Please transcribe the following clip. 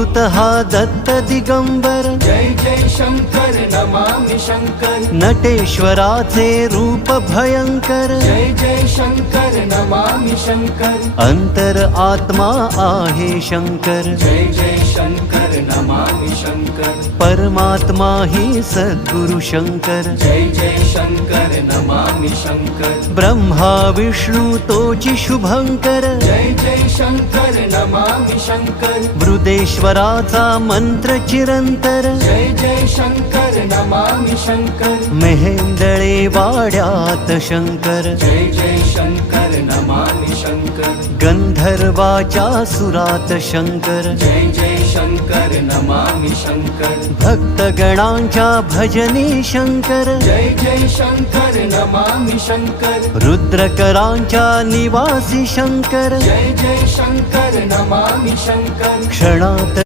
वायुसुतः दत्त दिगंबर, जय जय शंकर नमामि शंकर, नटेश्वराचे रूप भयंकर, जय जय शंकर नमामि शंकर, अंतर आत्मा आहे शंकर, जय जय शंकर नमामि शंकर, परमात्मा ही सद्गुरु शंकर, जय जय शंकर नमामि शंकर, ब्रह्मा विष्णू तोची शुभंकर, जय जय शंकर नमामि शंकर, मृदेश्वराचा मंत्र चिरंतर, जय जय शंकर नमामि शंकर, मेहेंदळे वाड्यात शंकर, जय जय शंकर नमामि शंकर, गंधर्वाच्या सुरात शंकर, जय जय शंकर नमामि शंकर, भक्तगणांच्या भजनी शंकर, जय जय शंकर नमामि शंकर, रुद्रकरांच्या निवासी शंकर, जय जय शंकर नमामि शंकर, क्षणात